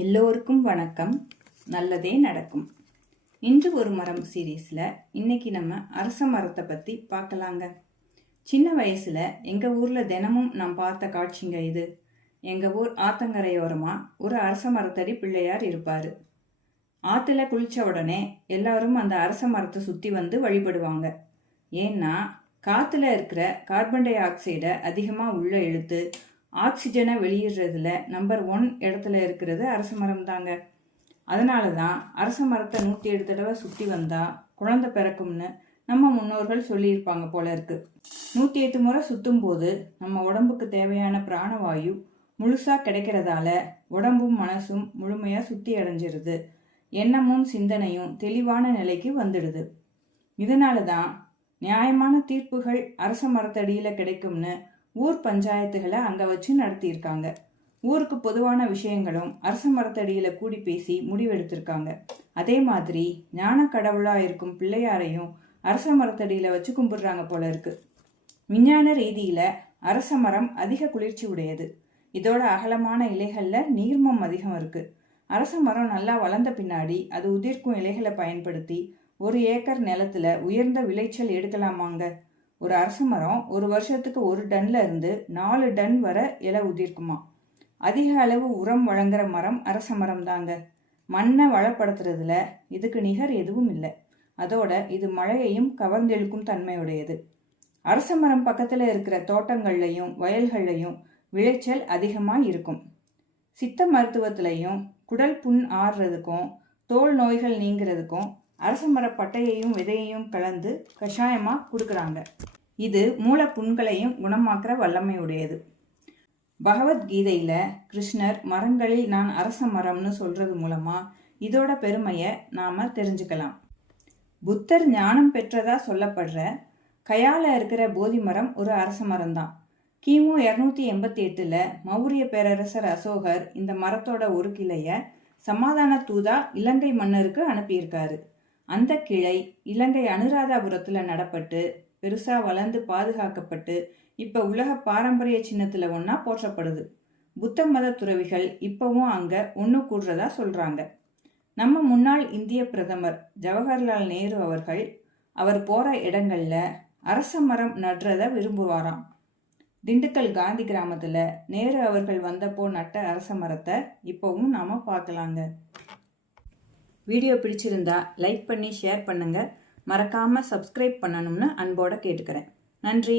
எல்லோருக்கும் வணக்கம். நல்லதே நடக்கும். இன்று ஒரு மரம் சீரீஸில் இன்னைக்கு நம்ம அரச மரத்தை பற்றி பார்க்கலாங்க. சின்ன வயசில் எங்கள் ஊரில் தினமும் நான் பார்த்த காட்சிங்க இது. எங்கள் ஊர் ஆத்தங்கரையோரமாக ஒரு அரச மரத்தடி பிள்ளையார் இருப்பார். ஆற்றுல குளித்த உடனே எல்லாரும் அந்த அரச மரத்தை சுற்றி வந்து வழிபடுவாங்க. ஏன்னா காற்றுல இருக்கிற கார்பன் டை ஆக்சைடை அதிகமாக உள்ளே இழுத்து ஆக்சிஜனை வெளியிடுறதுல நம்பர் 1 இடத்துல இருக்கிறது அரச மரம் தாங்க. அதனால தான் அரச மரத்தை 107 தடவை சுற்றி வந்தால் குழந்தை பிறக்கும்னு நம்ம முன்னோர்கள் சொல்லியிருப்பாங்க போல இருக்கு. 108 முறை சுற்றும் போது நம்ம உடம்புக்கு தேவையான பிராணவாயு முழுசாக கிடைக்கிறதால உடம்பும் மனசும் முழுமையாக சுத்தி அடைஞ்சிருது. எண்ணமும் சிந்தனையும் தெளிவான நிலைக்கு வந்துடுது. இதனால தான் நியாயமான தீர்ப்புகள் அரச மரத்தடியில் கிடைக்கும்னு ஊர் பஞ்சாயத்துகளை அங்கே வச்சு நடத்தியிருக்காங்க. ஊருக்கு பொதுவான விஷயங்களும் அரச மரத்தடியில் கூடி பேசி முடிவெடுத்திருக்காங்க. அதே மாதிரி ஞான கடவுளாக இருக்கும் பிள்ளையாரையும் அரச மரத்தடியில் வச்சு கும்பிடுறாங்க போல இருக்கு. விஞ்ஞான ரீதியில் அரச மரம் அதிக குளிர்ச்சி உடையது. இதோட அகலமான இலைகளில் நீர்மம் அதிகம் இருக்கு. அரச மரம் நல்லா வளர்ந்த பின்னாடி அது உதிர்க்கும் இலைகளை பயன்படுத்தி 1 ஏக்கர் நிலத்துல உயர்ந்த விளைச்சல் எடுக்கலாமாங்க. ஒரு அரச மரம் ஒரு வருஷத்துக்கு 1 டன்ல இருந்து 4 டன் வரை இலை உதிர்க்குமா. அதிக அளவு உரம் வழங்குற மரம் அரச மரம் தாங்க. மண்ணை வளப்படுத்துறதுல இதுக்கு நிகர் எதுவும் இல்லை. அதோட இது மழையையும் கவர்ந்தெழுக்கும் தன்மையுடையது. அரச மரம் பக்கத்துல இருக்கிற தோட்டங்கள்லையும் வயல்கள்லையும் விளைச்சல் அதிகமாக இருக்கும். சித்த மருத்துவத்திலையும் குடல் புண் ஆறுறதுக்கும் தோல் நோய்கள் நீங்கிறதுக்கும் அரச மர பட்டையையும் விதையையும் கலந்து கஷாயமாக கொடுக்குறாங்க. இது மூல புண்களையும் குணமாக்குற வல்லமையுடையது. பகவத்கீதையில் கிருஷ்ணர் மரங்களில் நான் அரச மரம்னு சொல்றது மூலமா இதோட பெருமையை நாம தெரிஞ்சுக்கலாம். புத்தர் ஞானம் பெற்றதா சொல்லப்படுற கயால இருக்கிற போதி மரம் ஒரு அரச மரம் தான். கிமு 288 மௌரிய பேரரசர் அசோகர் இந்த மரத்தோட ஒரு கிளைய சமாதான தூதா இலங்கை மன்னருக்கு அனுப்பியிருக்காரு. அந்த கிளை இலங்கை அனுராதாபுரத்துல நடப்பட்டு பெருசா வளர்ந்து பாதுகாக்கப்பட்டு இப்ப உலக பாரம்பரிய சின்னத்துல ஒன்னா போற்றப்படுது. புத்த மத துறவிகள் இப்பவும் அங்க ஒண்ணு கூடுறதா சொல்றாங்க. நம்ம முன்னாள் இந்திய பிரதமர் ஜவஹர்லால் நேரு அவர்கள் அவர் போற இடங்கள்ல அரச மரம் நடுறத விரும்புவாராம். திண்டுக்கல் காந்தி கிராமத்துல நேரு அவர்கள் வந்தப்போ நட்ட அரச மரத்தை இப்பவும் நாம பார்க்கலாங்க. வீடியோ பிடிச்சிருந்தா லைக் பண்ணி ஷேர் பண்ணுங்க. மறக்காம சப்ஸ்கிரைப் பண்ணணும்னு அன்போட கேட்டுக்கிறேன். நன்றி.